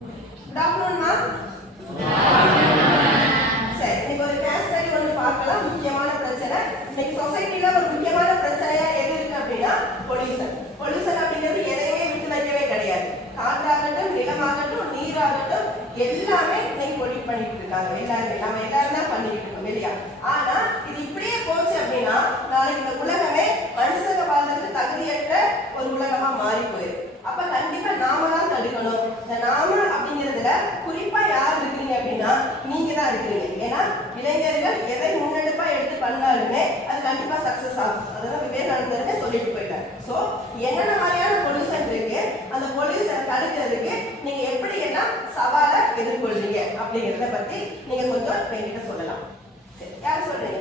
Good சரி இன்னைக்கு ஒரு கேஸ் ஸ்டடி ஒன்று பார்க்கலாம். முக்கியமான பிரச்சனை. இன்னைக்கு சொசைட்டில ஒரு முக்கியமான பிரச்சனையா எது இருக்கு அப்படின்னா பொல்யூஷன் பொல்யூஷன் அப்படிங்கிறது எதையுமே விட்டு வைக்கவே கிடையாது. காற்றாகட்டும் நிலமாகட்டும் நீராகட்டும் எல்லாமே இன்னைக்கு பொல்யூட் பண்ணிட்டு இருக்காங்க. எல்லாருமே நம்ம எல்லாரும் தான் பண்ணிட்டு இருக்கோம் இல்லையா? ஆனா இது இப்படியே போச்சு அப்படின்னா நாளைக்கு இந்த உலகமே மனுஷங்க வாழ்றதுக்கு தகுதியற்ற ஒரு உலகமா மாறி போயிடும் அப்ப கண்டிப்பா நாம தான் தடுக்கணும் இந்த நாம அப்படிங்கிறதுல குறிப்பா யார் இருக்கிறீங்க அப்படின்னா நீங்க தான் இருக்கிறீங்க ஏன்னா இளைஞர்கள் எதை முன்னெடுப்பா எடுத்து பண்ணாலுமே அது கண்டிப்பா சக்சஸ் விவேகானந்தரே சொல்லிட்டு போயிட்டார் சோ என்னென்ன மாதிரியான பொல்யூஷன் இருக்கு? அந்த பொல்யூஷனை தடுக்கிறதுக்கு நீங்க எப்படி எல்லாம் சவாலை எதிர்கொள்றீங்க அப்படிங்கிறத பத்தி நீங்க கொஞ்சம் என்கிட்ட சொல்லலாம். சரி யார் சொல்றீங்க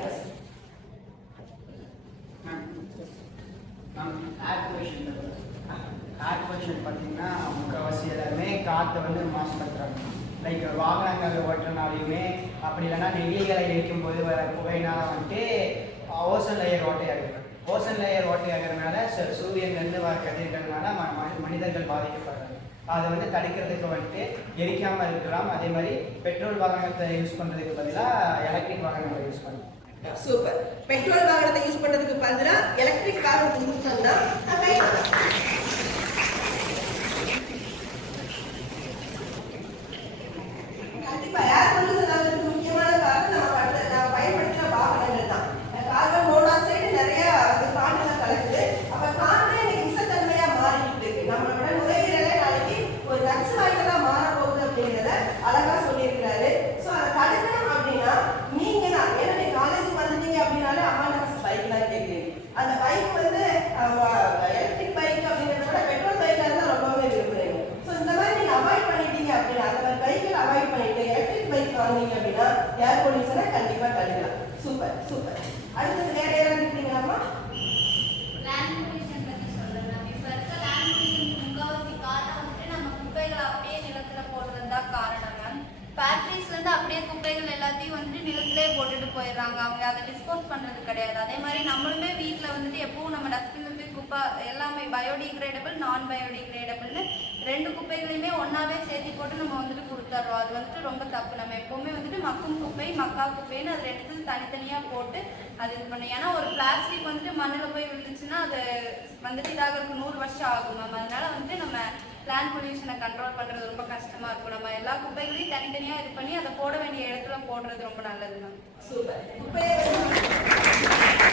ஏர் பொல்யூஷன் பார்த்தீங்கன்னா முக்கால்வாசி எல்லாருமே காற்றை வந்து மாசுபடுத்துறாங்க. லைக் வாகனங்கள் ஓட்டுறனாலையுமே அப்படி இல்லைன்னா நெகிழிகளை எரிக்கும் போது வர புகையினால வந்துட்டு ஓசன் லேயர் ஓட்டையாகுது ஓசன் லேயர் ஓட்டையாகிறதுனால சு- சூரியன்லேருந்து வர கதிர்கள்னால ம- ம- மனிதர்கள் பாதிக்கப்படுறாங்க. அதை வந்து தடுக்கிறதுக்கு வந்துட்டு எரிக்காமல் இருக்கலாம். அதே மாதிரி பெட்ரோல் வாகனத்தை யூஸ் பண்ணுறதுக்கு பதிலாக எலக்ட்ரிக் வாகனங்களை யூஸ் பண்ணலாம். சூப்பர் பெட்ரோல் வாகனத்தை யூஸ் பண்ணுறதுக்கு பதிலாக எலக்ட்ரிக் வாகனத்தை யூஸ் பண்ணா நான் கை தட்டுறேன். கண்டிப்பா ஏர் பொல்யூஷன் ஆகிறதுக்கு முக்கியமான காரணம் நம்ம படுத்த நம்ம பயன்படுத்துற வாகனங்கள் தான் கார்பன் மோனாக்சைடு நிறைய அது காற்றுல கலக்குது அப்ப காற்றே இன்னைக்கு விஷத்தன்மையா மாறிட்டு இருக்கு நம்மளோட நுரையீரலே நாளைக்கு ஒரு நச்சு வாய்ந்ததா மாற போகுது அப்படிங்கிறத அழகா சொல்லியிருக்கிறாரு ஸோ அதை தடுக்கணும் அப்படின்னா நீங்க தான் ஏன்னா நீங்க காலேஜ் வந்துட்டீங்க அப்படின்னாலே அம்மா நான் பைக் தான் கேட்குறீங்க அந்த பைக் வந்து எலக்ட்ரிக் பைக் அப்படிங்கிறத விட பெட்ரோல் பைக்காக இருந்தால் ரொம்பவே விரும்புறீங்க ஸோ இந்த மாதிரி நீங்க அவாய்ட் பண்ணிட்டீங்க அப்படின்னா அந்த மாதிரி பைக்கில் அவாய்ட் பண்ணிட்டு எலக்ட்ரிக் பைக் வாங்குனீங்க அப்படின்னா ஏர் பொல்யூஷனை கண்டிப்பாக தடுக்கலாம் சூப்பர் சூப்பர். அடுத்தது வேற யாராவது இருக்கீங்களாம்மா லேண்ட் மேம் லேண்ட் காரணம் வந்துட்டு நம்ம குப்பைகளை அப்படியே தான் காரணம் மேம் அப்படியே குப்பைகள் எல்லாத்தையும் வந்துட்டு நிலத்திலே போட்டுட்டு போயிடுறாங்க. அவங்க அதை டிஸ்போஸ் பண்றது கிடையாது. அதே மாதிரி நம்மளுமே வீட்டில் வந்துட்டு எப்பவும் நம்ம டஸ்ட்பின்ல குப்பை எல்லாமே பயோடிகிரேடபிள் நான் பயோடிகிரேடபிள்னு ரெண்டு குப்பைகளையுமே ஒன்றாவே சேர்த்து போட்டு நம்ம வந்துட்டு கொடுத்துட்றோம் அது வந்துட்டு ரொம்ப தப்பு. நம்ம எப்போவுமே வந்துட்டு மக்கும் குப்பை மக்கா குப்பைன்னு அது ரெண்டுத்தையும் தனித்தனியாக போட்டு அது இது பண்ணி ஏன்னா ஒரு பிளாஸ்டிக் வந்துட்டு மண்ணில் போய் விழுந்துச்சுன்னா அது வந்துட்டு இதாகிறதுக்கு நூறு வருஷம் ஆகும் மேம் அதனால வந்துட்டு நம்ம லேண்ட் பொல்யூஷனை கண்ட்ரோல் பண்ணுறது ரொம்ப கஷ்டமாக இருக்கும். நம்ம எல்லா குப்பைகளையும் தனித்தனியாக இது பண்ணி அதை போட வேண்டிய இடத்துல போடுறது ரொம்ப நல்லது மேம் சூப்பர் குப்பையை வந்து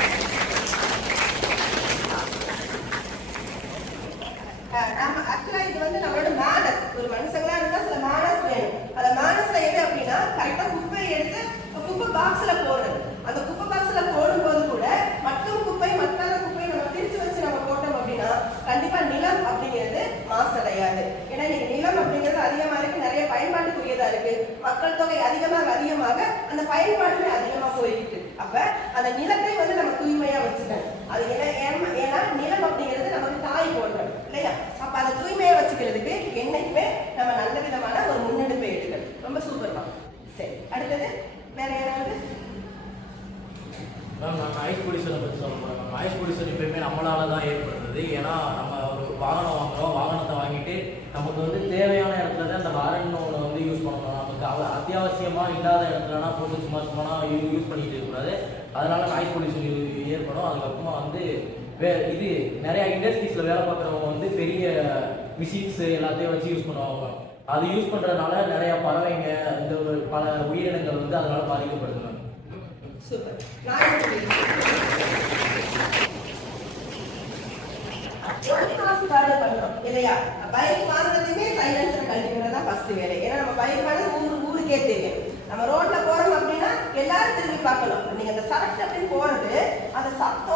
அஹ் நம்ம ஆக்சுவலா இது வந்து நம்மளோட மேனஸ் ஒரு மனுஷங்களா இருந்தா சில மேனஸ் வேணும். அந்த மேனஸ்ல எது அப்படின்னா கரெக்டா குப்பையை எடுத்து குப்பை பாக்ஸ்ல போடுறது. அந்த குப்பை பாக்ஸ்ல போடும்போது கூட மற்றும் குப்பை மத்தாத குப்பை நம்ம பிரிச்சு வச்சு நம்ம போட்டோம் அப்படின்னா கண்டிப்பா நிலம் அப்படிங்கிறது மாசடையாது. ஏன்னா இன்னைக்கு நிலம் அப்படிங்கிறது அதிகமா இருக்கு நிறைய பயன்பாட்டுக்குரியதா இருக்கு. மக்கள் தொகை அதிகமாக அதிகமாக அந்த பயன்பாடுமே அதிகமா போயிட்டு இருக்கு. அப்ப அந்த நிலத்தை வந்து நம்ம தூய்மையா வச்சுக்கணும். அது ஏன்னா ஏன்னா- ஏன்னா நிலம் அப்படிங்கிறது நமக்கு தாய் போன்றோம் இல்லையா அப்போ அதை தூய்மையை வச்சுக்கிறதுக்கு என்னைக்குமே நம்ம நல்ல விதமான ஒரு முன்னெடுப்பை எடுக்கணும் ரொம்ப சூப்பர் தான் சரி அடுத்தது வேற யாராவது? மேம் நான் நாய்ஸ் பொல்யூஷனை பற்றி சொல்ல போகிறேன் மேம் நாய்ஸ் பொல்யூஷன் எப்பயுமே நம்மளால தான் ஏற்படுறது ஏன்னா நம்ம ஒரு வாகனம் வாங்குறோம். வாகனத்தை வாங்கிட்டு நமக்கு வந்து தேவையான இடத்துல தான் அந்த வாகனங்களை வந்து யூஸ் பண்ணணும். நமக்கு அவ அத்தியாவசியமாக இல்லாத இடத்துலனா போட்டு சும்மா சும்மா யூஸ் பண்ணிக்கிட்டு இருக்கக்கூடாது. அதனால நாய்ஸ் பொல்யூஷன் ஏற்படும். அதுக்கப்புறமா வந்து வே இது நிறையா இண்டஸ்ட்ரீஸில் வேலை பார்க்குறவங்க வந்து பெரிய மிஷின்ஸ் எல்லாத்தையும் வச்சு யூஸ் பண்ணுவாங்க. அது யூஸ் பண்ணுறதுனால நிறையா பறவைங்க இந்த ஒரு பல உயிரினங்கள் வந்து அதனால பாதிக்கப்படுது மேம் சூப்பர் நான் ஒளி மாசுபாடு பண்றோம் இல்லையா? பைக் வாங்குறதுமே சைலன்சர் கழட்டிக்கிறது தான் ஃபர்ஸ்ட் வேலை. ஏன்னா நம்ம பைக் வாங்க ஊரு ஊருக்கே தெரியும். நம்ம ரோட்ல போறோம் அப்படின்னா எல்லாரும் திரும்பி பார்க்கணும். நீங்க அந்த சரக்கு அப்படின்னு போறது அந்த சத்தம்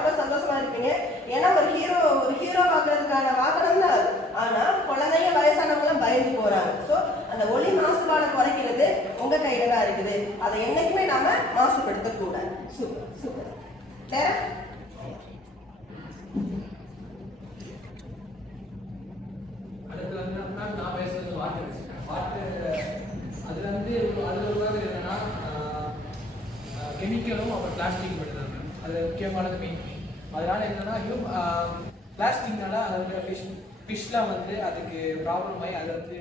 ரொம்ப சந்தோஷமா இருப்பீங்க. ஏன்னா ஒரு ஹீரோ ஒரு ஹீரோ பார்க்கறதுக்கான வாகனம் தான் அது. ஆனா குழந்தைங்க வயசானவங்களாம் பயந்து போறாங்க. ஸோ அந்த ஒளி மாசுபாடை குறைக்கிறது உங்க கையில தான் இருக்குது. அதை என்னைக்குமே நாம மாசுபடுத்த கூடாது சூப்பர் சூப்பர். வேற? நான் பேசுறது அதுல வந்து அதுல ஒரு என்னன்னா கெமிக்கலும் அப்புறம் பிளாஸ்டிக் மட்டும் அதில் முக்கியமானது மீன் அதனால என்னன்னா ஹியூம் பிளாஸ்டிக்னால அது ஃபிஷ் ஃபிஷ்லாம் வந்து அதுக்கு ப்ராப்ளம் ஆகி அதை வந்து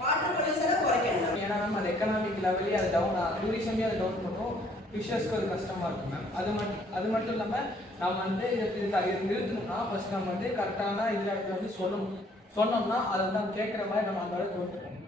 வாட்டர் பொல்யூஷனை குறைக்கணும் நம்ம. ஏன்னா மேம் அது எக்கனாமிக் லெவலே அது டவுன் டூரிசமே அது டவுன் பண்ணும். ஃபிஷர்ஸ்க்கு அது கஷ்டமாக இருக்கும் மேம் அது மட்டும் அது மட்டும் இல்லாமல் நம்ம வந்து இதை இது நிறுத்தணும்னா ஃபஸ்ட் நம்ம வந்து கரெக்டான இதில் இடத்துல வந்து சொல்லணும். சொன்னோம்னா அதை வந்து அவங்க கேட்குற மாதிரி நம்ம அந்த அளவுக்கு கொண்டு போகணும்.